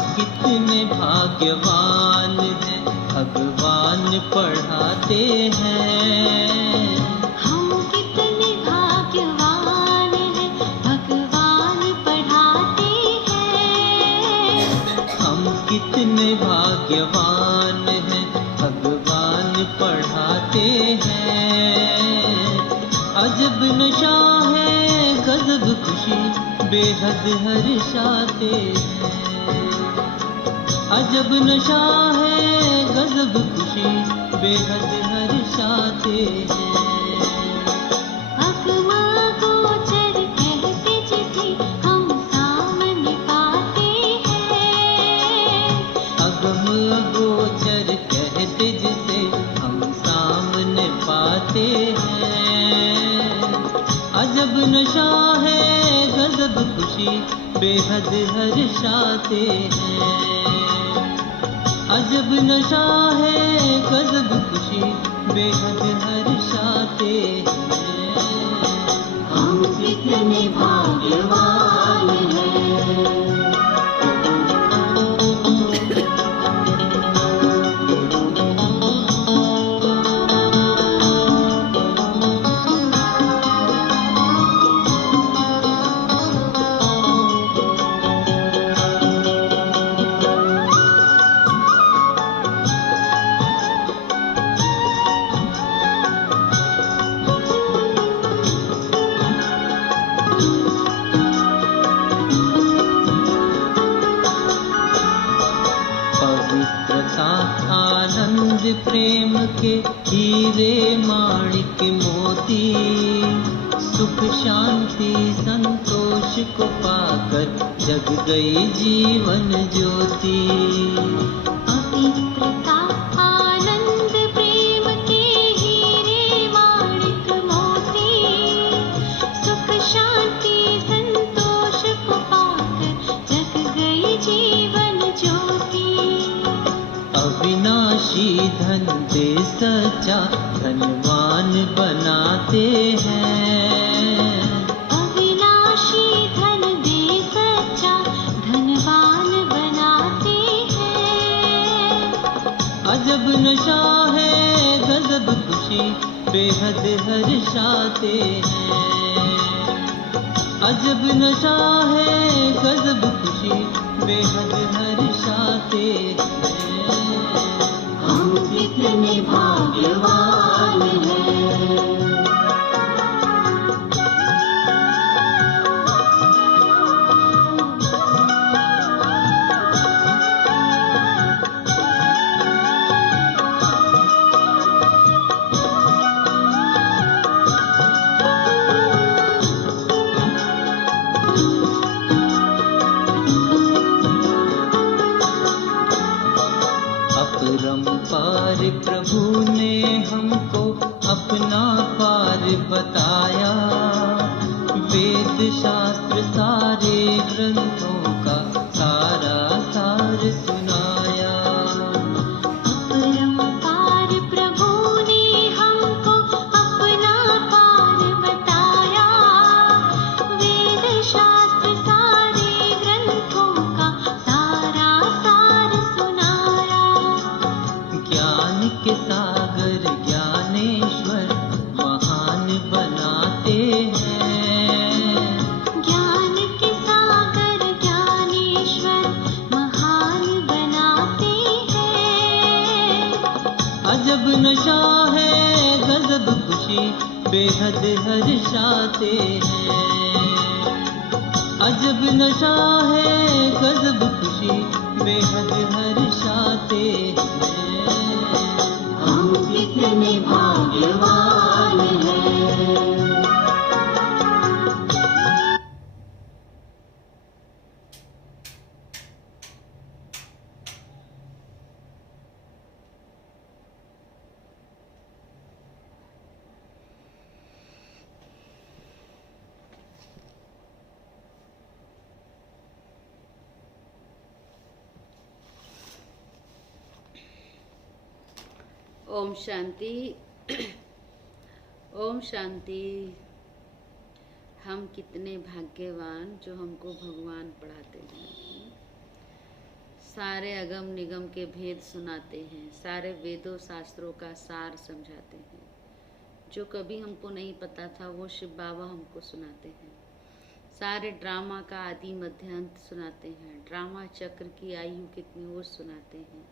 कितने भाग्यवान हैं, भगवान पढ़ाते हैं। हम कितने भाग्यवान हैं, भगवान पढ़ाते हैं। हम कितने भाग्यवान हैं, भगवान पढ़ाते हैं। अजब नशा है, गजब खुशी, बेहद हर्षाते हैं। अजब नशा है, गजब खुशी, बेहद हर्षाते हैं। अगमा गोचर कहते जिसे हम सामने पाते हैं। अगम अगोचर कहते जिसे हम सामने पाते हैं। अजब नशा है, गजब खुशी, बेहद हर्षाते हैं। अजब नशा है, गजब खुशी, बेहद हर्षाते हैं। हम कितने भाग्यवान हैं। पवित्रता आनंद प्रेम के हीरे माणिक मोती, सुख शांति संतोष को पाकर जग गई जीवन ज्योति। पवित्रता आनंद प्रेम के हीरे माणिक मोती, सुख शांति संतोष को पाकर जग गई जीवन ज्योति। अविनाशी धन दे सच्चा धनवान बनाते हैं। अविनाशी धन दे सच्चा धनवान बनाते हैं। अजब नशा है, गजब खुशी, बेहद हर्षाते हैं। अजब नशा है, गजब खुशी, बेहद हर्षाते हैं। हम कितने भाग्यवान हैं। अपरंपार प्रभु ने हमको अपना पार बताया। वेद शास्त्र सारे ग्रंथों का सारा सार सुनाया। अपरंपार प्रभु ने हमको अपना पार बताया। वेद शास्त्र सारे ग्रंथों का सारा सार सुनाया। ज्ञान के सागर ज्ञानेश्वर महान बनाते हैं। ज्ञान के सागर ज्ञानेश्वर महान बनाते हैं। अजब नशा है, गजब खुशी, बेहद हर्षाते हैं। अजब नशा है, गजब खुशी, बेहद हर्षाते हैं। हम कितने भाग्यवान हैं। ओम शांति। ओम शांति। हम कितने भाग्यवान जो हमको भगवान पढ़ाते हैं। सारे अगम निगम के भेद सुनाते हैं, सारे वेदों शास्त्रों का सार समझाते हैं। जो कभी हमको नहीं पता था वो शिव बाबा हमको सुनाते हैं। सारे ड्रामा का आदि मध्य अंत सुनाते हैं। ड्रामा चक्र की आयु कितनी वो सुनाते हैं।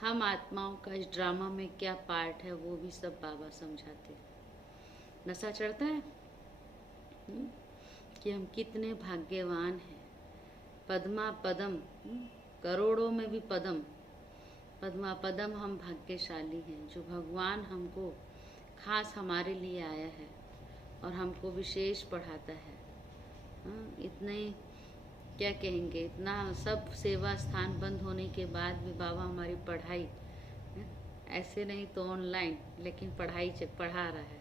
हम आत्माओं का इस ड्रामा में क्या पार्ट है वो भी सब बाबा समझाते हैं। नशा चढ़ता है कि हम कितने भाग्यवान हैं। पद्मा पदम, करोड़ों में भी पदम, पद्मा पदम हम भाग्यशाली हैं जो भगवान हमको खास हमारे लिए आया है और हमको विशेष पढ़ाता है। इतने क्या कहेंगे, इतना सब सेवा स्थान बंद होने के बाद भी बाबा हमारी पढ़ाई, ऐसे नहीं तो ऑनलाइन, लेकिन पढ़ा रहा है।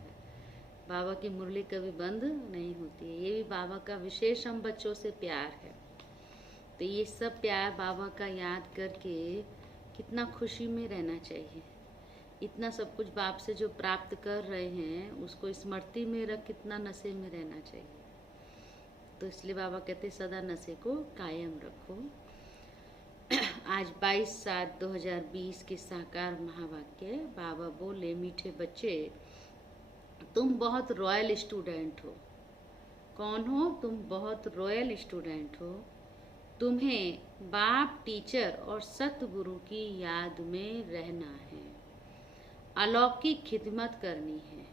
बाबा की मुरली कभी बंद नहीं होती है। ये भी बाबा का विशेष हम बच्चों से प्यार है। तो ये सब प्यार बाबा का याद करके कितना खुशी में रहना चाहिए। इतना सब कुछ बाप से जो प्राप्त कर रहे हैं उसको स्मृति में रख कितना नशे में रहना चाहिए। तो इसलिए बाबा कहते सदा नशे को कायम रखो। आज 22/7/2020 के साकार महावाक्य बाबा बोले, मीठे बच्चे तुम बहुत रॉयल स्टूडेंट हो। कौन हो? तुम बहुत रॉयल स्टूडेंट हो। तुम्हें बाप, टीचर और सतगुरु की याद में रहना है। अलौकिक खिदमत करनी है।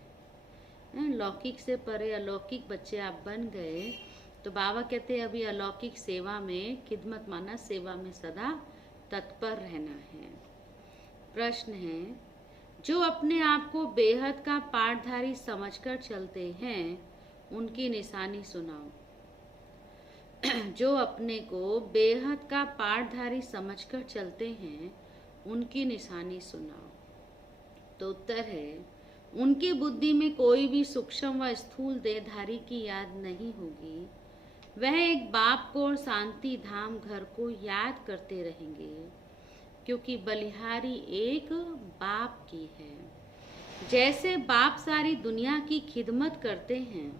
लौकिक से परे अलौकिक बच्चे आप बन गए तो बाबा कहते हैं अभी अलौकिक सेवा में, खिदमत माना सेवा में सदा तत्पर रहना है। प्रश्न है, जो अपने आप को बेहद का पाठधारी समझकर चलते हैं उनकी निशानी सुनाओ। जो अपने को बेहद का पाठधारी समझकर चलते हैं उनकी निशानी सुनाओ। तो उत्तर है, उनकी बुद्धि में कोई भी सूक्ष्म व स्थूल देहधारी की याद नहीं होगी। वह एक बाप को और शांति धाम घर को याद करते रहेंगे, क्योंकि बलिहारी एक बाप की है। जैसे बाप सारी दुनिया की खिदमत करते हैं,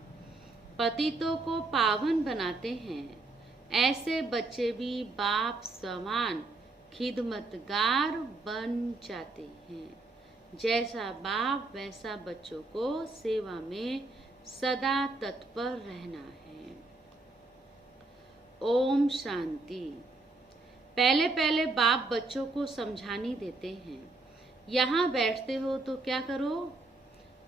पतितों को पावन बनाते हैं, ऐसे बच्चे भी बाप समान खिदमतगार बन जाते हैं। जैसा बाप वैसा बच्चों को सेवा में सदा तत्पर रहना है। ओम शांति। पहले पहले बाप बच्चों को समझानी देते हैं। यहाँ बैठते हो तो क्या करो?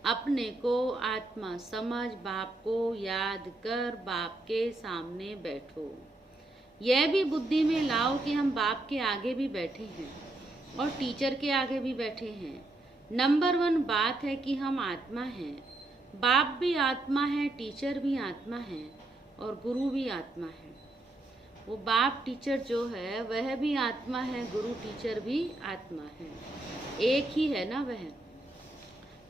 अपने को आत्मा समझ बाप को याद कर बाप के सामने बैठो। यह भी बुद्धि में लाओ कि हम बाप के आगे भी बैठे हैं और टीचर के आगे भी बैठे हैं। नंबर 1 बात है कि हम आत्मा हैं। बाप भी आत्मा है, टीचर भी आत्मा है और गुरु भी आत्मा है। वो बाप टीचर जो है वह भी आत्मा है, गुरु टीचर भी आत्मा है, एक ही है ना वह।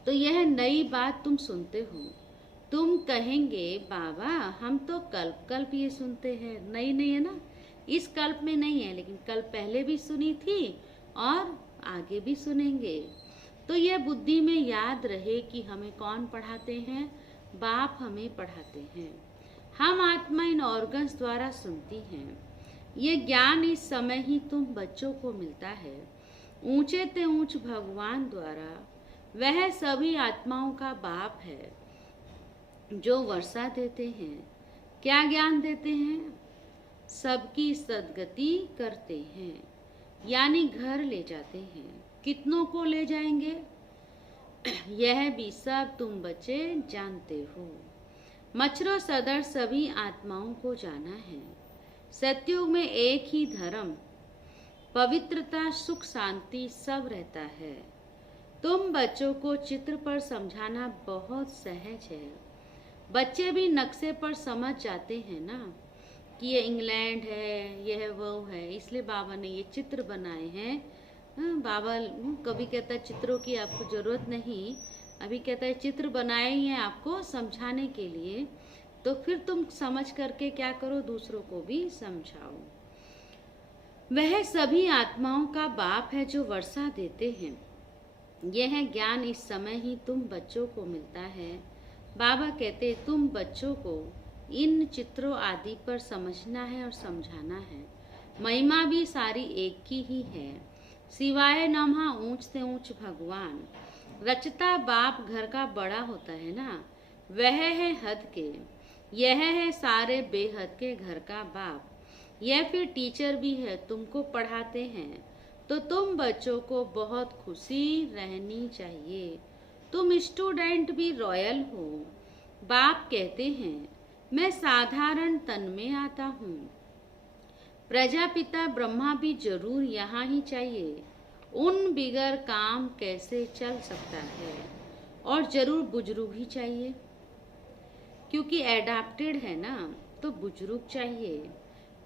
तो यह नई बात तुम सुनते हो। तुम कहेंगे बाबा हम तो कल्प कल्प ये सुनते हैं। नहीं है ना, इस कल्प में नहीं है, लेकिन कल्प पहले भी सुनी थी और आगे भी सुनेंगे। तो यह बुद्धि में याद रहे कि हमें कौन पढ़ाते हैं? बाप हमें पढ़ाते हैं। हम आत्मा इन ऑर्गन्स द्वारा सुनती हैं। ये ज्ञान इस समय ही तुम बच्चों को मिलता है, ऊंचे ते ऊंच भगवान द्वारा। वह सभी आत्माओं का बाप है जो वर्षा देते हैं। क्या ज्ञान देते हैं? सबकी सद्गति करते हैं, यानी घर ले जाते हैं। कितनों को ले जाएंगे यह भी सब तुम बच्चे जानते हो। मच्छरों सदर सभी आत्माओं को जाना है। सतयुग में एक ही धर्म, पवित्रता, सुख, शांति सब रहता है। तुम बच्चों को चित्र पर समझाना बहुत सहज है। बच्चे भी नक्शे पर समझ जाते हैं ना कि ये इंग्लैंड है, यह वो है, इसलिए बाबा ने ये चित्र बनाए हैं। बाबा कभी कहता है चित्रों की आपको जरूरत नहीं, अभी कहता है चित्र बनाए ही हैं आपको समझाने के लिए। तो फिर तुम समझ करके क्या करो, दूसरों को भी समझाओ। वह सभी आत्माओं का बाप है जो वर्षा देते हैं। यह ज्ञान इस समय ही तुम बच्चों को मिलता है। बाबा कहते तुम बच्चों को इन चित्रों आदि पर समझना है और समझाना है। महिमा भी सारी एक की ही है। सिवाय नमः ऊंच से ऊंच भगवान। रचता बाप घर का बड़ा होता है ना, वह है हद के। यह है सारे बेहद के घर का बाप। यह फिर टीचर भी है, तुमको पढ़ाते हैं तो तुम बच्चों को बहुत खुशी रहनी चाहिए। तुम स्टूडेंट भी रॉयल हो। बाप कहते हैं मैं साधारण तन में आता हूँ। प्रजापिता ब्रह्मा भी जरूर यहाँ ही चाहिए। उन बिगर काम कैसे चल सकता है। और जरूर बुजुर्ग ही चाहिए, क्योंकि एडाप्टेड है ना, तो बुजुर्ग चाहिए।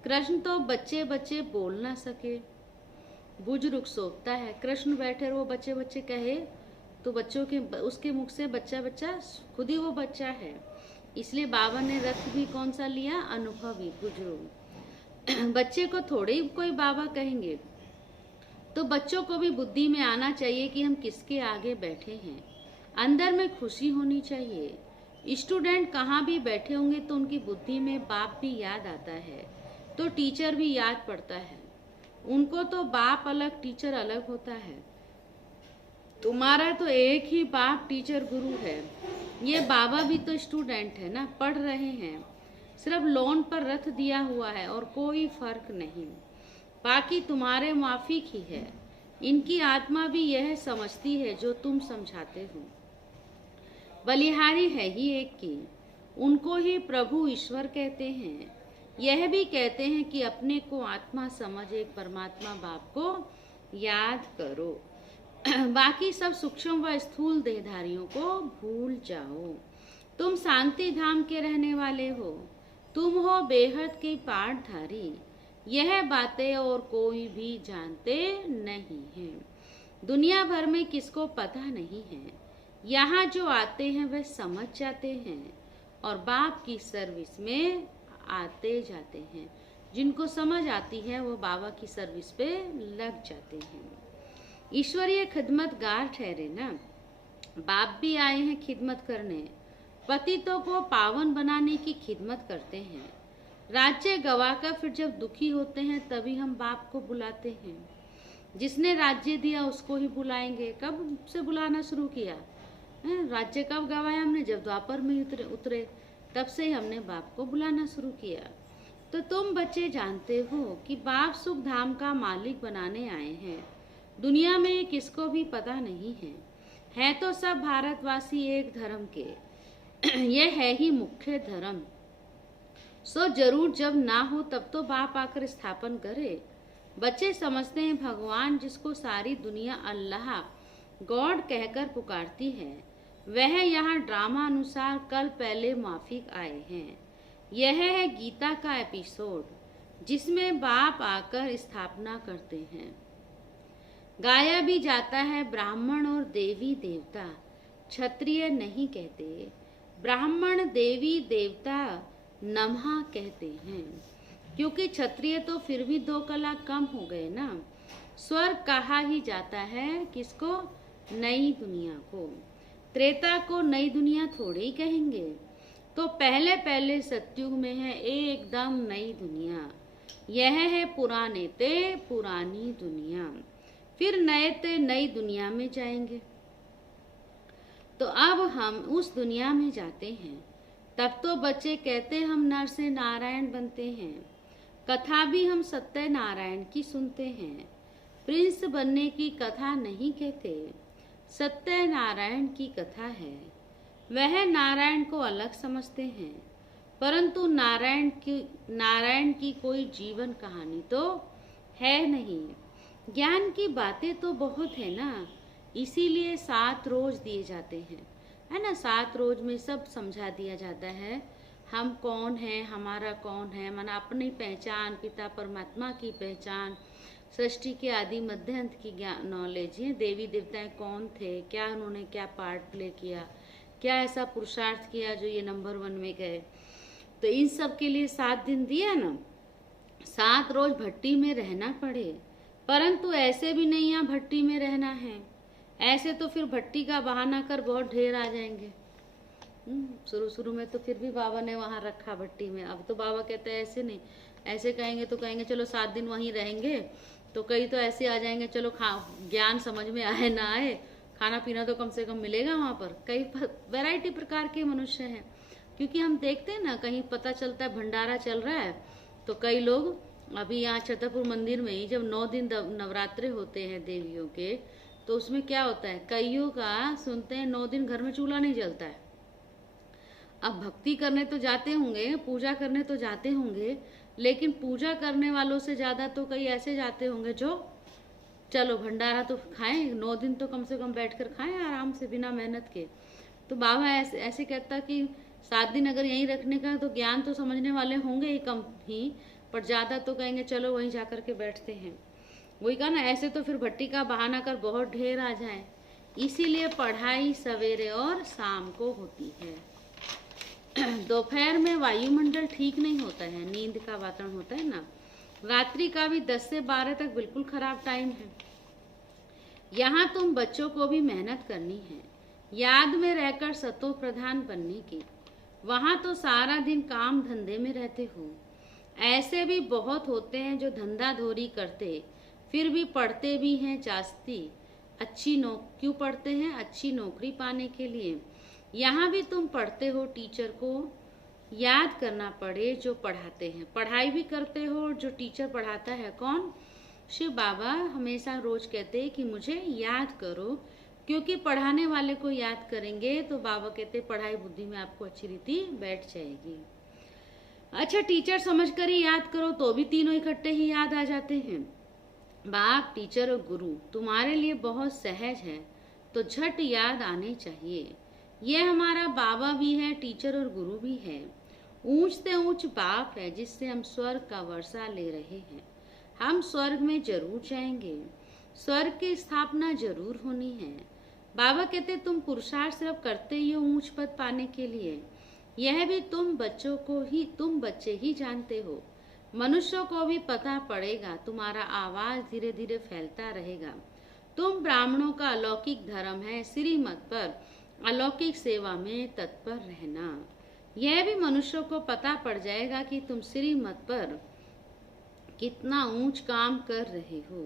कृष्ण तो बच्चे बच्चे बोल ना सके, बुजुर्ग सोचता है। कृष्ण बैठे वो बच्चे बच्चे कहे तो बच्चों के उसके मुख से बच्चा बच्चा, खुद ही वो बच्चा है। इसलिए बाबा ने रथ भी कौन सा लिया, अनुभवी बुजुर्ग। बच्चे को थोड़े ही कोई बाबा कहेंगे, तो बच्चों को भी बुद्धि में आना चाहिए कि हम किसके आगे बैठे हैं। अंदर में खुशी होनी चाहिए। स्टूडेंट कहाँ भी बैठे होंगे तो उनकी बुद्धि में बाप भी याद आता है, तो टीचर भी याद पड़ता है। उनको तो बाप अलग टीचर अलग होता है। तुम्हारा तो एक ही बाप टीचर गुरु है। ये बाबा भी तो स्टूडेंट है ना, पढ़ रहे हैं। सिर्फ लोन पर रथ दिया हुआ है और कोई फर्क नहीं। बाकी तुम्हारे माफिक ही है। इनकी आत्मा भी यह समझती है जो तुम समझाते हो। बलिहारी है ही एक की। उनको ही प्रभु ईश्वर कहते हैं। यह भी कहते हैं कि अपने को आत्मा समझ एक परमात्मा बाप को याद करो। बाकी सब सूक्ष्म व स्थूल देहधारियों को भूल जाओ। तुम शांति धाम के रहने वाले हो। तुम हो बेहद के पाठधारी। यह बातें और कोई भी जानते नहीं है। दुनिया भर में किसको पता नहीं है। यहाँ जो आते हैं वह समझ जाते हैं और बाप की सर्विस में आते जाते हैं। जिनको समझ आती है वो बाबा की सर्विस पे लग जाते हैं। ईश्वरीय खिदमतगार ठहरे ना। बाप भी आए हैं खिदमत करने। पतितों को पावन बनाने की खिदमत करते हैं। राज्य गवाकर फिर जब दुखी होते हैं तभी हम बाप को बुलाते हैं। जिसने राज्य दिया उसको ही बुलाएंगे। कब से बुलाना शुरू किया? राज्य कब गवाया हमने? जब द्वापर में उतरे तब से ही हमने बाप को बुलाना शुरू किया। तो तुम बच्चे जानते हो कि बाप सुख धाम का मालिक बनाने आए हैं। दुनिया में किसको भी पता नहीं है तो सब भारतवासी एक धर्म के। यह है ही मुख्य धर्म। सो जरूर जब ना हो तब तो बाप आकर स्थापन करे। बच्चे समझते हैं भगवान जिसको सारी दुनिया अल्लाह गॉड कहकर पुकारती है, वह यहाँ ड्रामा अनुसार कल पहले माफिक आए हैं। यह है गीता का एपिसोड जिसमें बाप आकर स्थापना करते हैं। गाया भी जाता है ब्राह्मण और देवी देवता, क्षत्रिय नहीं कहते। ब्राह्मण देवी देवता नमः कहते हैं, क्योंकि क्षत्रिय तो फिर भी 2 कला कम हो गए ना। स्वर्ग कहा ही जाता है किसको? नई दुनिया को। त्रेता को नई दुनिया थोड़े ही कहेंगे। तो पहले पहले सतयुग में है एकदम नई दुनिया। यह है पुराने ते पुरानी दुनिया। फिर नए ते नई दुनिया में जाएंगे। तो अब हम उस दुनिया में जाते हैं। तब तो बच्चे कहते हम नर से नारायण बनते हैं। कथा भी हम सत्य नारायण की सुनते हैं। प्रिंस बनने की कथा नहीं कहते, सत्य नारायण की कथा है। वह नारायण को अलग समझते हैं, परंतु नारायण की कोई जीवन कहानी तो है नहीं। ज्ञान की बातें तो बहुत है ना, इसीलिए 7 रोज दिए जाते हैं, है ना। 7 रोज में सब समझा दिया जाता है। हम कौन हैं, हमारा कौन है, माना अपनी पहचान, पिता परमात्मा की पहचान, सृष्टि के आदि मध्य अंत की ज्ञान नॉलेज है। देवी देवताएं कौन थे, क्या उन्होंने क्या पार्ट प्ले किया, क्या ऐसा पुरुषार्थ किया जो ये नंबर 1 में गए। तो इन सब के लिए 7 दिन दिया ना। 7 रोज भट्टी में रहना पड़े, परंतु ऐसे भी नहीं यहाँ भट्टी में रहना है। ऐसे तो फिर भट्टी का बहाना कर बहुत ढेर आ जाएंगे। शुरू में तो फिर भी बाबा ने वहाँ रखा भट्टी में। अब तो बाबा कहते हैं ऐसे नहीं, ऐसे कहेंगे तो कहेंगे चलो 7 दिन वहीं रहेंगे, तो कई तो ऐसे आ जाएंगे चलो ज्ञान समझ में आए ना आए, खाना पीना तो कम से कम मिलेगा वहाँ पर। कई वैरायटी प्रकार के मनुष्य हैं, क्योंकि हम देखते हैं ना, कहीं पता चलता है भंडारा चल रहा है, तो कई लोग अभी यहाँ छतरपुर मंदिर में ही जब 9 दिन नवरात्रे होते हैं देवियों के, तो उसमें क्या होता है, कईयों का सुनते हैं 9 दिन घर में चूल्हा नहीं जलता है। अब भक्ति करने तो जाते होंगे, पूजा करने तो जाते होंगे, लेकिन पूजा करने वालों से ज्यादा तो कई ऐसे जाते होंगे जो चलो भंडारा तो खाएं, 9 दिन तो कम से कम बैठकर खाएं आराम से बिना मेहनत के। तो बाबा ऐसे कहता कि 7 दिन अगर यहीं रखने का, तो ज्ञान तो समझने वाले होंगे ही कम ही, पर ज्यादा तो कहेंगे चलो वहीं जाकर के बैठते हैं। वही कहा ना, ऐसे तो फिर भट्टी का बहाना कर बहुत ढेर आ जाए। इसीलिए पढ़ाई सवेरे और शाम को होती है। दोपहर में वायुमंडल ठीक नहीं होता है, नींद का वातावरण होता है ना। रात्रि का भी 10 से 12 तक बिल्कुल खराब टाइम है। यहाँ तुम बच्चों को भी मेहनत करनी है, याद में रहकर सतो प्रधान बनने की। वहाँ तो सारा दिन काम धंधे में रहते हो। ऐसे भी बहुत होते हैं जो धंधा धोरी करते फिर भी पढ़ते भी हैं जास्ती। क्यों पढ़ते हैं? अच्छी नौकरी पाने के लिए। यहाँ भी तुम पढ़ते हो, टीचर को याद करना पड़े जो पढ़ाते हैं। पढ़ाई भी करते हो और जो टीचर पढ़ाता है कौन? शिव बाबा हमेशा रोज कहते हैं कि मुझे याद करो, क्योंकि पढ़ाने वाले को याद करेंगे तो बाबा कहते पढ़ाई बुद्धि में आपको अच्छी रीति बैठ जाएगी। अच्छा, टीचर समझ कर ही याद करो तो भी तीनों इकट्ठे ही याद आ जाते हैं। बाप, टीचर और गुरु तुम्हारे लिए बहुत सहज है, तो झट याद आने चाहिए। यह हमारा बाबा भी है, टीचर और गुरु भी है। ऊंच से ऊंच बाप है जिससे हम स्वर्ग का वर्षा ले रहे हैं। हम स्वर्ग में जरूर जाएंगे, स्वर्ग की स्थापना जरूर होनी है। बाबा कहते तुम पुरुषार्थ सिर्फ करते ही हो ऊंच पद पाने के लिए। यह भी तुम बच्चे ही जानते हो। मनुष्यों को भी पता पड़ेगा, तुम्हारा आवाज धीरे धीरे फैलता रहेगा। तुम ब्राह्मणों का अलौकिक धर्म है श्रीमत पर अलौकिक सेवा में तत्पर रहना। यह भी मनुष्यों को पता पड़ जाएगा कि तुम श्रीमत पर कितना ऊंच काम कर रहे हो।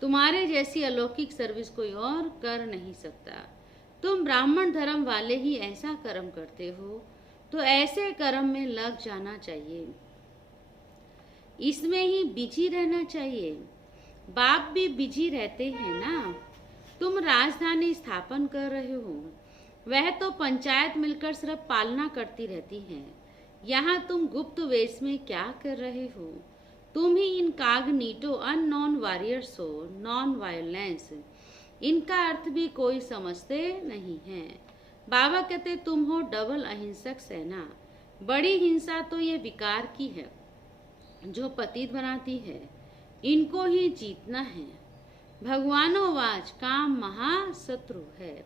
तुम्हारे जैसी अलौकिक सर्विस कोई और कर नहीं सकता। तुम ब्राह्मण धर्म वाले ही ऐसा कर्म करते हो, तो ऐसे कर्म में लग जाना चाहिए, इसमें ही बिजी रहना चाहिए। बाप भी बिजी रहते हैं ना। तुम राजधानी स्थापन कर रहे हो, वह तो पंचायत मिलकर सिर्फ पालना करती रहती है। यहाँ तुम गुप्त वेश में क्या कर रहे हो? तुम ही इनकॉग्निटो अननोन वॉरियर्स हो, नॉन वायलेंस। इनका अर्थ भी कोई समझते नहीं है। बाबा कहते तुम हो डबल अहिंसक सेना। बड़ी हिंसा तो ये विकार की है जो पतित बनाती है, इनको ही जीतना है। भगवानोवाच काम महाशत्रु है।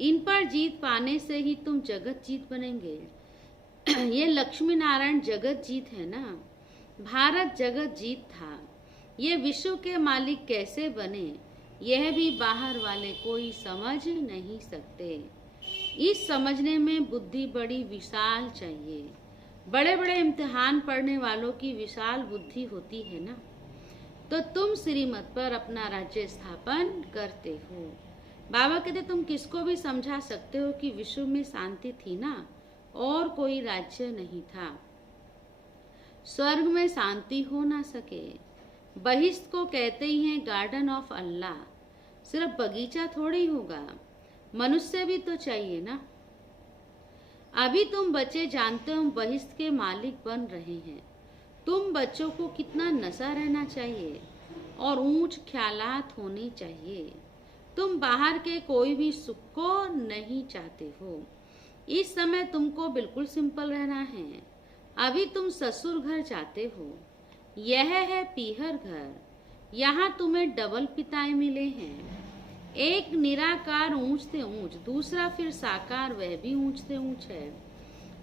इन पर जीत पाने से ही तुम जगत जीत बनेंगे। ये लक्ष्मी नारायण जगत जीत है ना। भारत जगत जीत था। ये विश्व के मालिक कैसे बने, यह भी बाहर वाले कोई समझ नहीं सकते। इस समझने में बुद्धि बड़ी विशाल चाहिए। बड़े बड़े इम्तिहान पढ़ने वालों की विशाल बुद्धि होती है ना। तो तुम श्रीमत पर अपना राज्य स्थापन करते हो। बाबा कहते तुम किसको भी समझा सकते हो कि विश्व में शांति थी ना, और कोई राज्य नहीं था। स्वर्ग में शांति हो ना सके। बहिश्त को कहते ही हैं गार्डन ऑफ अल्लाह। सिर्फ बगीचा थोड़ी होगा, मनुष्य भी तो चाहिए ना। अभी तुम बच्चे जानते हो बहिश्त के मालिक बन रहे हैं। तुम बच्चों को कितना नशा रहना चाहिए और ऊंच ख्यालात होने चाहिए। तुम बाहर के कोई भी सुख को नहीं चाहते हो। इस समय तुमको बिल्कुल सिंपल रहना है। अभी तुम ससुर घर जाते हो, यह है पीहर घर। यहाँ तुम्हें डबल पिताएं मिले हैं, एक निराकार ऊंच से ऊंच, दूसरा फिर साकार वह भी ऊंच से ऊंच है।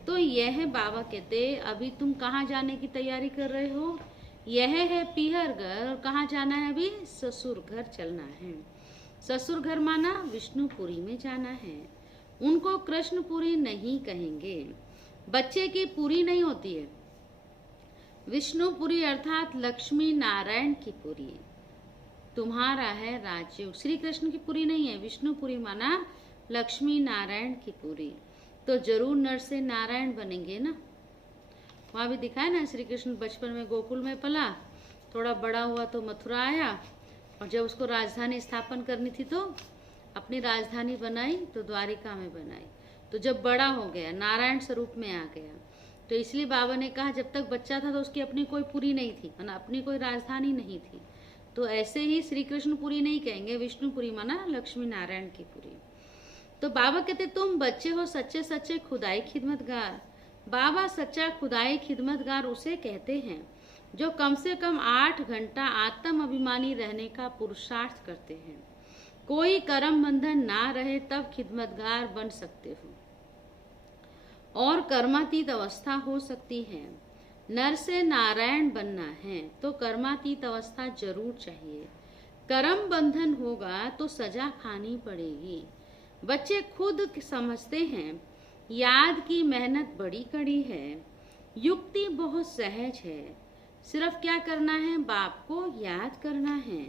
तो यह बाबा कहते अभी तुम कहाँ जाने की तैयारी कर रहे हो? यह है पीहर घर। और कहाँ जाना है? अभी ससुर घर चलना है। ससुर घर माना विष्णुपुरी में जाना है। उनको कृष्णपुरी नहीं कहेंगे। बच्चे की पूरी नहीं होती है, विष्णुपुरी अर्थात लक्ष्मी नारायण की पुरी, तुम्हारा है राजयोग। श्री कृष्ण की पुरी नहीं है, विष्णुपुरी माना लक्ष्मी नारायण की पुरी। तो जरूर नर से नारायण बनेंगे ना। वहां भी दिखाया ना, श्री कृष्ण बचपन में गोकुल में पला, थोड़ा बड़ा हुआ तो मथुरा आया, और जब उसको राजधानी स्थापन करनी थी तो अपनी राजधानी बनाई, तो द्वारिका में बनाई। तो जब बड़ा हो गया, नारायण स्वरूप में आ गया, तो इसलिए बाबा ने कहा जब तक बच्चा था तो उसकी अपनी कोई पुरी नहीं थी, माना अपनी कोई राजधानी नहीं थी। तो ऐसे ही श्री कृष्ण पुरी नहीं कहेंगे, विष्णुपुरी माना लक्ष्मी नारायण की पुरी। तो बाबा कहते तुम बच्चे हो सच्चे सच्चे खुदाई खिदमतगार। बाबा सच्चा खुदाई खिदमतगार उसे कहते हैं जो कम से कम 8 घंटा आत्म अभिमानी रहने का पुरुषार्थ करते हैं। कोई कर्म बंधन ना रहे तब खिदमतगार बन सकते हो, और कर्मातीत अवस्था हो सकती है। नर से नारायण बनना है तो कर्मातीत अवस्था जरूर चाहिए। कर्म बंधन होगा तो सजा खानी पड़ेगी। बच्चे खुद समझते हैं याद की मेहनत बड़ी कड़ी है, युक्ति बहुत सहज है, सिर्फ क्या करना है, बाप को याद करना है।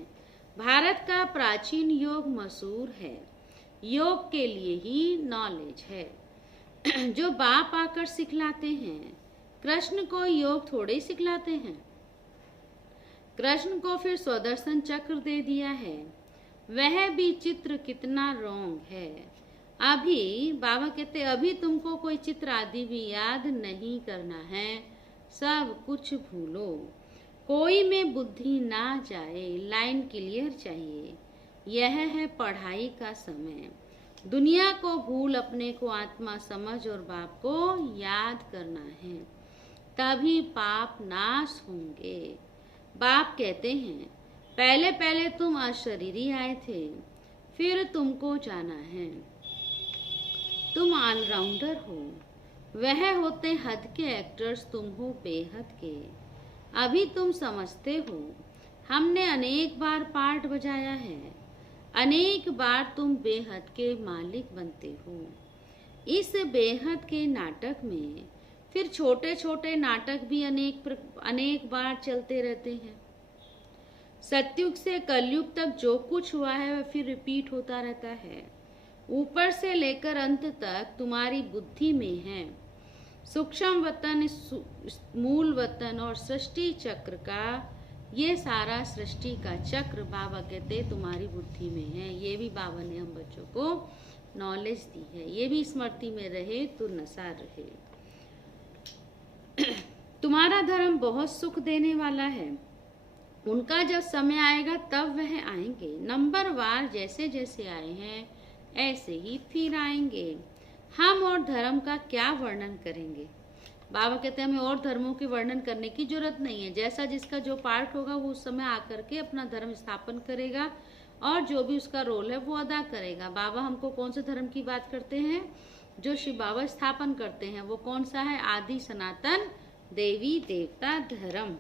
भारत का प्राचीन योग मशहूर है, योग के लिए ही नॉलेज है जो बाप आकर सिखलाते हैं। कृष्ण को योग थोड़े ही सिखलाते हैं, कृष्ण को फिर स्वदर्शन चक्र दे दिया है, वह भी चित्र कितना रॉन्ग है। अभी बाबा कहते अभी तुमको कोई चित्र आदि भी याद नहीं करना है, सब कुछ भूलो, कोई में बुद्धि ना जाए, लाइन क्लियर चाहिए। यह है पढ़ाई का समय। दुनिया को भूल अपने को आत्मा समझ और बाप को याद करना है, तभी पाप नाश होंगे। बाप कहते हैं पहले पहले तुम अशरीरी आए थे, फिर तुमको जाना है। तुम ऑलराउंडर हो, वह होते हद के एक्टर्स, तुम हो बेहद के। अभी तुम समझते हो हमने अनेक बार पार्ट बजाया है, अनेक बार तुम बेहद के मालिक बनते हो। इस बेहद के नाटक में फिर छोटे छोटे नाटक भी अनेक बार चलते रहते हैं। सतयुग से कलयुग तक जो कुछ हुआ है वह फिर रिपीट होता रहता है। ऊपर से लेकर अंत तक तुम्हारी बुद्धि में है। सूक्ष्म वतन, मूल वतन और सृष्टि चक्र का, ये सारा सृष्टि का चक्र बाबा कहते तुम्हारी बुद्धि में है। ये भी बाबा ने हम बच्चों को नॉलेज दी है, ये भी स्मृति में रहे तो नशा रहे। तुम्हारा धर्म बहुत सुख देने वाला है, उनका जब समय आएगा तब वह आएंगे। नंबर वार जैसे जैसे आए हैं ऐसे ही फिर आएंगे। हम और धर्म का क्या वर्णन करेंगे। बाबा कहते हैं हमें और धर्मों के वर्णन करने की जरूरत नहीं है। जैसा जिसका जो पार्ट होगा वो उस समय आकर के अपना धर्म स्थापन करेगा और जो भी उसका रोल है वो अदा करेगा। बाबा हमको कौन से धर्म की बात करते हैं, जो शिव बाबा स्थापन करते हैं, वो कौन सा है, आदि सनातन देवी देवता धर्म।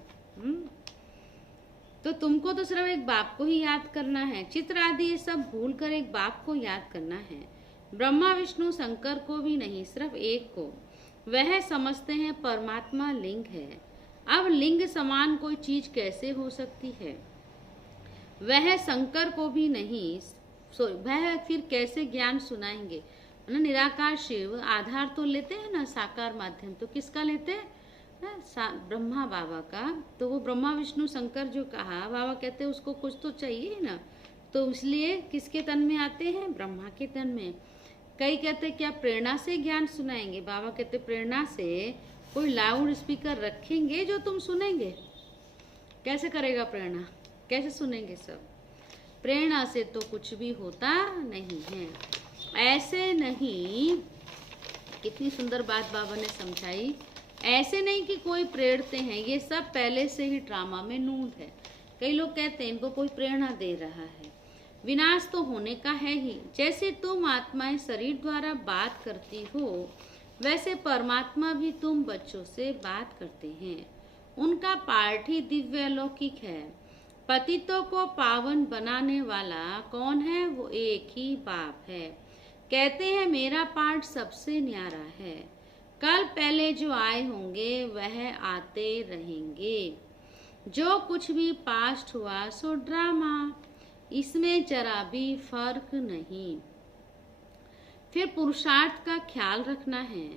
तो तुमको तो सिर्फ एक बाप को ही याद करना है, चित्र आदि ये सब भूल कर एक बाप को याद करना है। ब्रह्मा विष्णु शंकर को भी नहीं, सिर्फ एक को। वह समझते हैं परमात्मा लिंग है। अब लिंग समान कोई चीज कैसे हो सकती है। वह शंकर को भी नहीं, वह फिर कैसे ज्ञान सुनाएंगे। निराकार शिव आधार तो लेते हैं ना, साकार माध्यम तो किसका लेते हैं, ब्रह्मा बाबा का। तो वो ब्रह्मा विष्णु शंकर जो कहा, बाबा कहते हैं उसको कुछ तो चाहिए ना, तो इसलिए किसके तन में आते हैं, ब्रह्मा के तन में। कई कहते क्या प्रेरणा से ज्ञान सुनाएंगे, बाबा कहते प्रेरणा से कोई लाउड स्पीकर रखेंगे जो तुम सुनेंगे। कैसे करेगा प्रेरणा, कैसे सुनेंगे सब। प्रेरणा से तो कुछ भी होता नहीं है, ऐसे नहीं। कितनी सुंदर बात बाबा ने समझाई। ऐसे नहीं कि कोई प्रेरते हैं, ये सब पहले से ही ड्रामा में नूंद है। कई लोग कहते हैं इनको कोई प्रेरणा दे रहा है। विनाश तो होने का है ही। जैसे तुम आत्माएं शरीर द्वारा बात करती हो, वैसे परमात्मा भी तुम बच्चों से बात करते हैं। उनका पार्ट ही दिव्य अलौकिक है। पतितों को पावन बनाने वाला कौन है, वो एक ही बाप है। कहते हैं मेरा पार्ट सबसे न्यारा है। कल पहले जो आए होंगे वह आते रहेंगे। जो कुछ भी पास्ट हुआ सो ड्रामा, इसमें जरा भी फर्क नहीं। फिर पुरुषार्थ का ख्याल रखना है।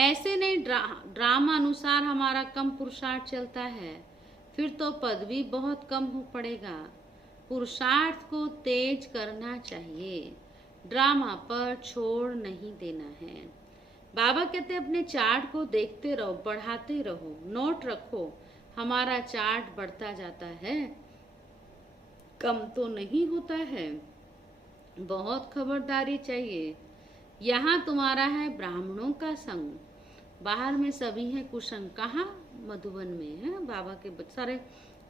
ऐसे नहीं ड्रामा अनुसार हमारा कम पुरुषार्थ चलता है, फिर तो पद भी बहुत कम हो पड़ेगा। पुरुषार्थ को तेज करना चाहिए, ड्रामा पर छोड़ नहीं देना है। बाबा कहते अपने चार्ट को देखते रहो, बढ़ाते रहो, नोट रखो, हमारा चार्ट बढ़ता जाता है, कम तो नहीं होता है। बहुत खबरदारी चाहिए। यहाँ तुम्हारा है ब्राह्मणों का संग, बाहर में सभी है कुसंग। कहाँ? मधुबन में है। बाबा के सारे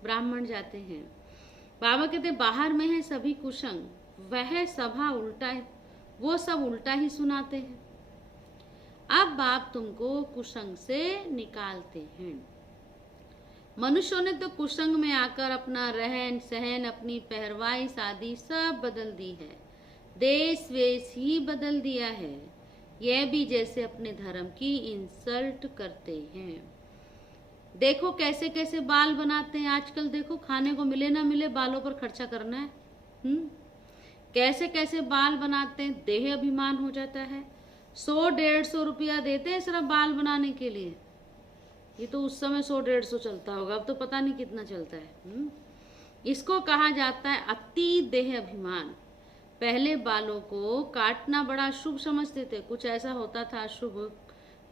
ब्राह्मण जाते हैं। बाबा कहते बाहर में है सभी कुसंग, वह सभा उल्टा है, वो सब उल्टा ही सुनाते हैं। अब बाप तुमको कुसंग से निकालते हैं। मनुष्यों ने तो कुसंग में आकर अपना रहन सहन, अपनी पहरवाई आदि सब बदल दी है, देश वेश ही बदल दिया है। यह भी जैसे अपने धर्म की इंसल्ट करते हैं। देखो कैसे कैसे बाल बनाते हैं आजकल। देखो खाने को मिले ना मिले, बालों पर खर्चा करना है। कैसे कैसे बाल बनाते हैं, देह अभिमान हो जाता है। 100-150 रुपया देते हैं सिर्फ बाल बनाने के लिए। ये तो उस समय 100-150 चलता होगा, अब तो पता नहीं कितना चलता है। इसको कहा जाता है अति देह अभिमान। पहले बालों को काटना बड़ा शुभ समझते थे। कुछ ऐसा होता था शुभ,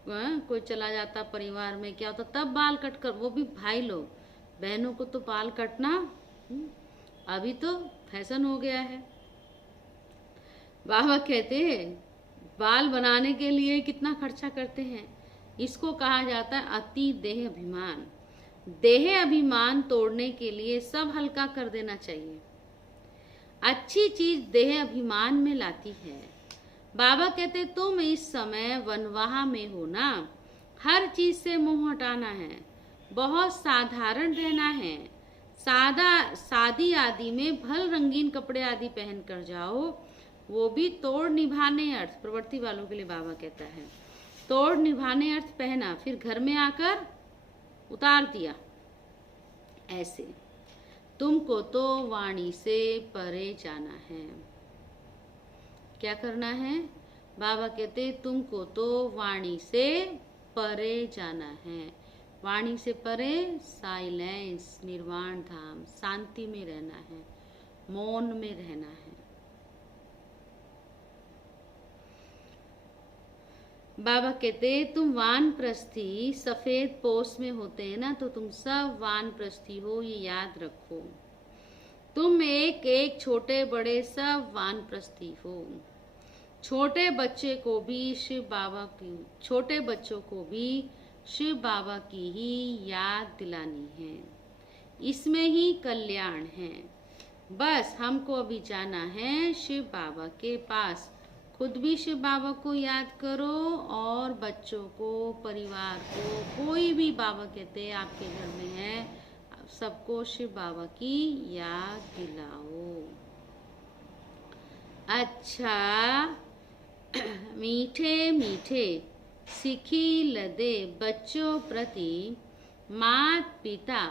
कोई चला जाता परिवार में, क्या होता तब बाल कट कर, वो भी भाई लोग, बहनों को तो बाल कटना अभी तो फैशन हो गया है। बाबा कहते हैं बाल बनाने के लिए कितना खर्चा करते हैं। इसको कहा जाता है अति देह अभिमान। देह अभिमान तोड़ने के लिए सब हल्का कर देना चाहिए। अच्छी चीज देह अभिमान में लाती है। बाबा कहते तुम इस समय वनवाह में हो ना, हर चीज से मुंह हटाना है, बहुत साधारण रहना है। शादी आदि में भल रंगीन कपड़े आदि पहन कर जाओ, वो भी तोड़ निभाने अर्थ, प्रवृत्ति वालों के लिए बाबा कहता है। तोड़ निभाने अर्थ पहना, फिर घर में आकर उतार दिया। ऐसे तुमको तो वाणी से परे जाना है। क्या करना है? बाबा कहते तुमको तो वाणी से परे जाना है। वाणी से परे साइलेंस, निर्वाण धाम, शांति में रहना है, मौन में रहना है। बाबा कहते तुम वानप्रस्थी सफेद पोष में होते हैं ना, तो तुम सब वानप्रस्थी हो, ये याद रखो। तुम एक एक छोटे बड़े सब वानप्रस्थी हो। छोटे बच्चे को भी शिव बाबा की, छोटे बच्चों को भी शिव बाबा की ही याद दिलानी है। इसमें ही कल्याण है। बस हमको अभी जाना है शिव बाबा के पास। खुद भी शिव बाबा को याद करो और बच्चों को, परिवार को, कोई भी बाबा कहते आपके घर में है, सबको शिव बाबा की याद दिलाओ। अच्छा मीठे मीठे सिखी लदे बच्चों प्रति मात पिता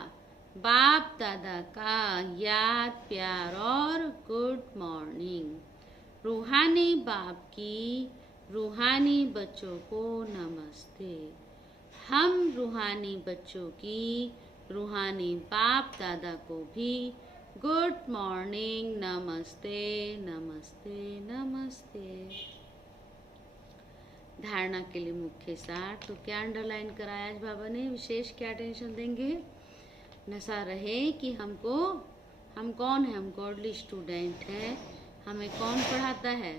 बाप दादा का याद प्यार और गुड मॉर्निंग। रूहानी बाप की रूहानी बच्चों को नमस्ते। हम रूहानी बच्चों की रूहानी बाप दादा को भी गुड मॉर्निंग, नमस्ते नमस्ते नमस्ते। धारणा के लिए मुख्य सार तो क्या अंडरलाइन कराया आज बाबा ने, विशेष क्या टेंशन देंगे? नशा रहे कि हमको, हम कौन है? हम गॉडली स्टूडेंट हैं। हमें कौन पढ़ाता है?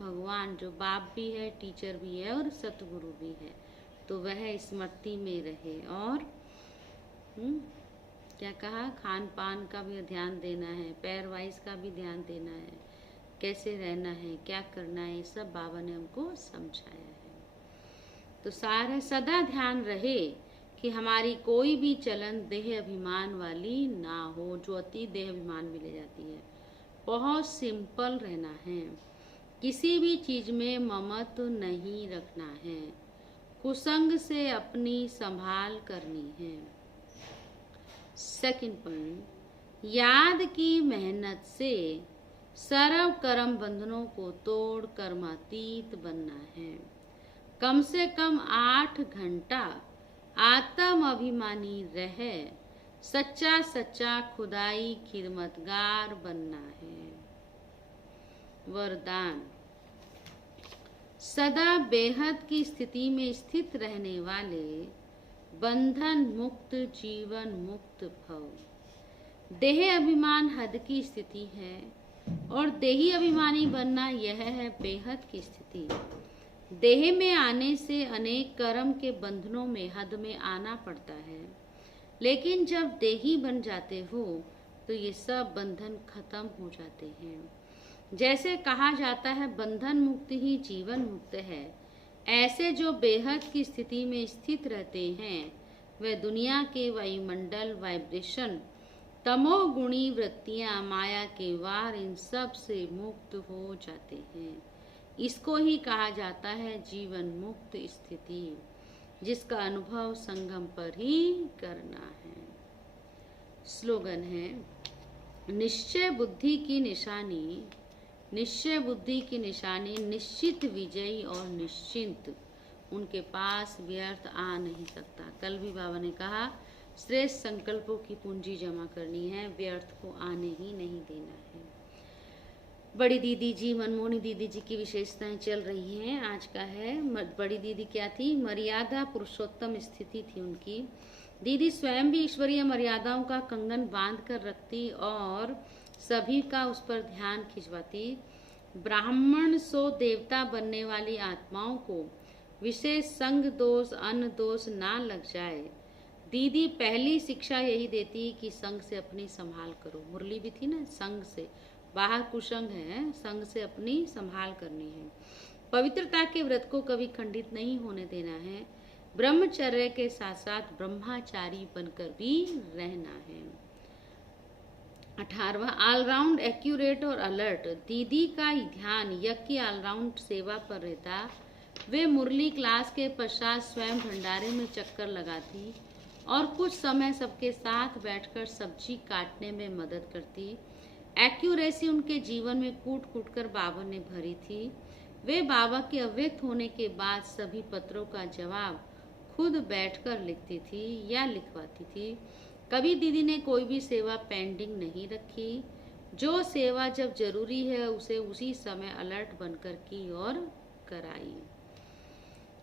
भगवान, जो बाप भी है, टीचर भी है और सतगुरु भी है। तो वह स्मृति में रहे। और क्या कहा? खान पान का भी ध्यान देना है, पैर वाइज का भी ध्यान देना है, कैसे रहना है, क्या करना है, सब बाबा ने हमको समझाया है। तो सार है सदा ध्यान रहे कि हमारी कोई भी चलन देह अभिमान वाली ना हो, जो अति देह अभिमान में ले जाती है। बहुत सिंपल रहना है, किसी भी चीज में ममत्व नहीं रखना है। कुसंग से अपनी संभाल करनी है। सेकंड पॉइंट, याद की मेहनत से सर्व कर्म बंधनों को तोड़ कर्मातीत बनना है। कम से कम 8 घंटा आत्म अभिमानी रह सच्चा सच्चा खुदाई खिदमतगार बनना है। वरदान, सदा बेहद की स्थिति में स्थित रहने वाले बंधन मुक्त जीवन मुक्त भव। देह अभिमान हद की स्थिति है और देही अभिमानी बनना यह है बेहद की स्थिति। देह में आने से अनेक कर्म के बंधनों में हद में आना पड़ता है, लेकिन जब देही बन जाते हो तो ये सब बंधन खत्म हो जाते हैं। जैसे कहा जाता है बंधन मुक्त ही जीवन मुक्त है, ऐसे जो बेहद की स्थिति में स्थित रहते हैं वे दुनिया के वायुमंडल वाइब्रेशन तमोगुणी वृत्तियां माया के वार इन सब से मुक्त हो जाते हैं। इसको ही कहा जाता है जीवन मुक्त स्थिति, जिसका अनुभव संगम पर ही करना है। स्लोगन है, निश्चय बुद्धि की निशानी, निश्चय बुद्धि की निशानी निश्चित विजयी और निश्चिंत, उनके पास व्यर्थ आ नहीं सकता। कल भी बाबा ने कहा श्रेष्ठ संकल्पों की पूंजी जमा करनी है, व्यर्थ को आने ही नहीं देना है। बड़ी दीदी जी, मनमोहनी दीदी जी की विशेषताएं चल रही हैं। आज का है बड़ी दीदी क्या थी, मर्यादा पुरुषोत्तम स्थिति थी उनकी। दीदी स्वयं भी ईश्वरीय मर्यादाओं का कंगन बांध कर रखती और सभी का उस पर ध्यान खिंचवाती। ब्राह्मण सो देवता बनने वाली आत्माओं को विशेष संग दोष अन्न दोष ना लग जाए। दीदी पहली शिक्षा यही देती कि संग से अपनी संभाल करो। मुरली भी थी ना, संग से, बाहर कुसंग है, संग से अपनी संभाल करनी है। पवित्रता के व्रत को कभी खंडित नहीं होने देना है। ब्रह्मचर्य के साथ साथ ब्रह्मचारी बनकर भी रहना है। 18वां, ऑलराउंड एक्यूरेट और अलर्ट। दीदी का ध्यान यज्ञ की ऑलराउंड सेवा पर रहता। वे मुरली क्लास के पश्चात स्वयं भंडारे में चक्कर लगाती और कुछ समय सबके साथ बैठकर सब्जी काटने में मदद करती। एक्यूरेसी उनके जीवन में कूट कूट कर बाबा ने भरी थी। वे बाबा के अव्यक्त होने के बाद सभी पत्रों का जवाब खुद बैठकर लिखती थी या लिखवाती थी। कभी दीदी ने कोई भी सेवा पेंडिंग नहीं रखी। जो सेवा जब जरूरी है उसे उसी समय अलर्ट बनकर की और कराई।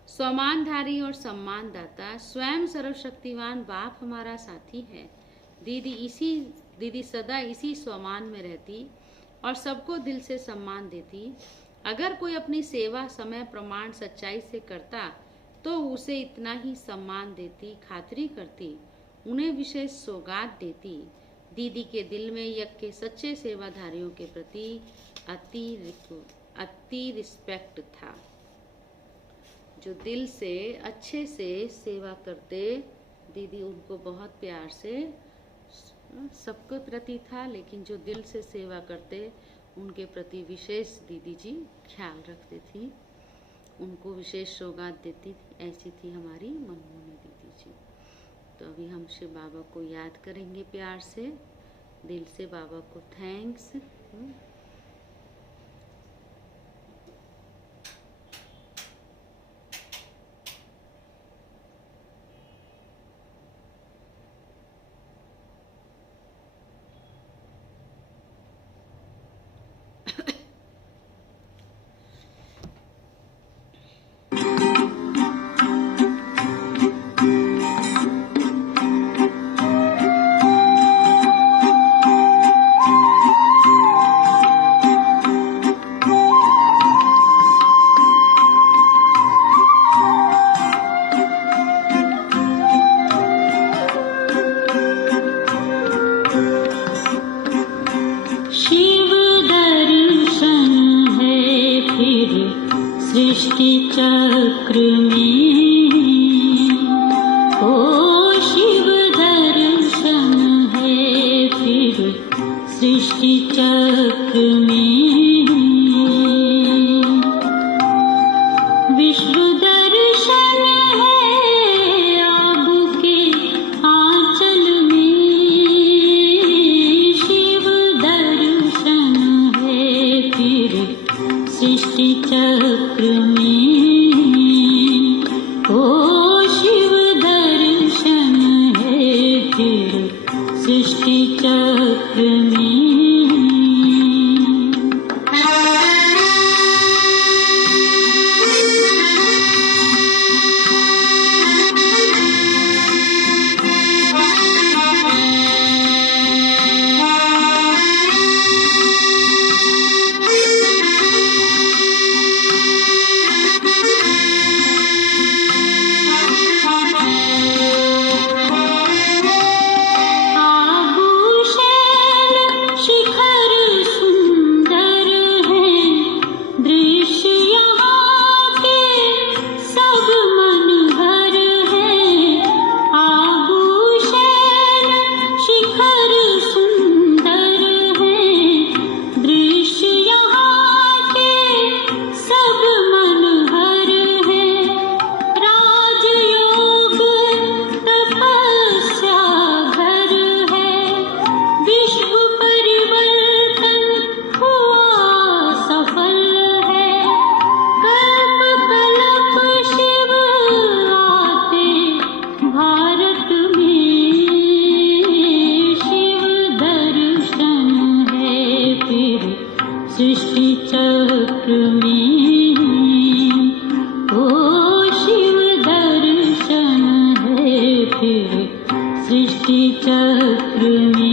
स्वमानधारी और सम्मानदाता। स्वयं सर्वशक्तिवान बाप हमारा साथी है। दीदी सदा इसी स्वमान में रहती और सबको दिल से सम्मान देती। अगर कोई अपनी सेवा समय प्रमाण सच्चाई से करता तो उसे इतना ही सम्मान देती, खातिरी करती, उन्हें विशेष सौगात देती। दीदी के दिल में यज्ञ के सच्चे सेवाधारियों के प्रति अति रिस्पेक्ट था। जो दिल से अच्छे से सेवा करते, दीदी उनको बहुत प्यार से सबके प्रति था, लेकिन जो दिल से सेवा करते उनके प्रति विशेष दीदी जी ख्याल रखती थी, उनको विशेष सौगात देती थी। ऐसी थी हमारी मनमोहनी दीदी जी। तो अभी हम शिव बाबा को याद करेंगे प्यार से, दिल से बाबा को थैंक्स। विश्व दर्शन सृष्टि चक्र में। सृष्टि चक्र में ओ शिव दर्शन है फिर सृष्टि चक्र में।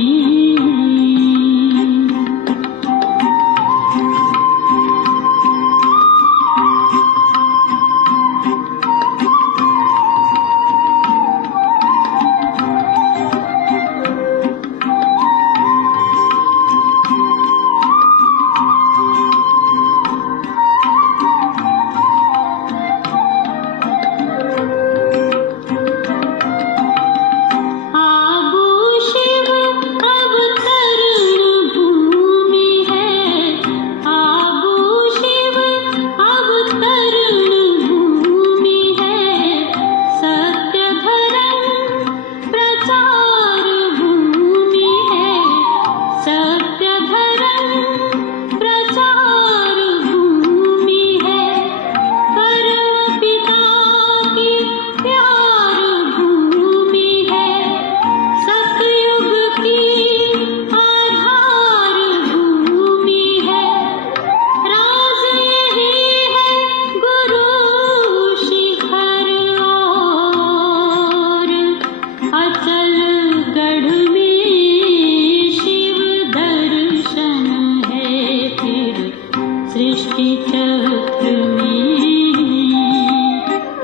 सृष्टि चक्र में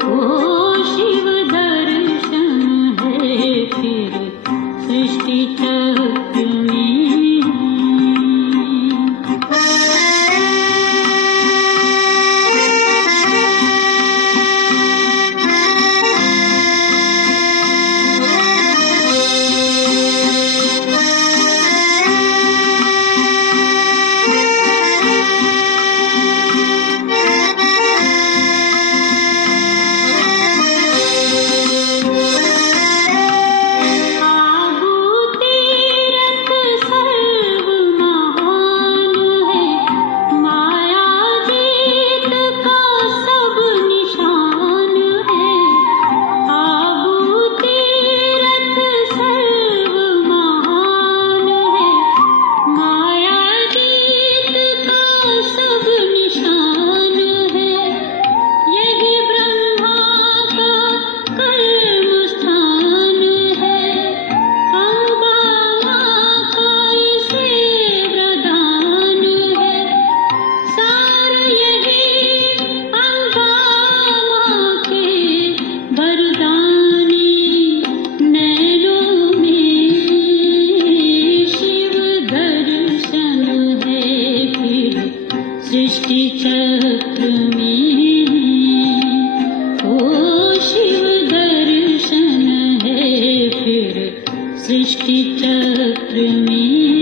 ओ शिव दर्शन है फिर सृष्टि चक्र में। सृष्टि चक्र में ओ शिव दर्शन है फिर सृष्टि चक्र में।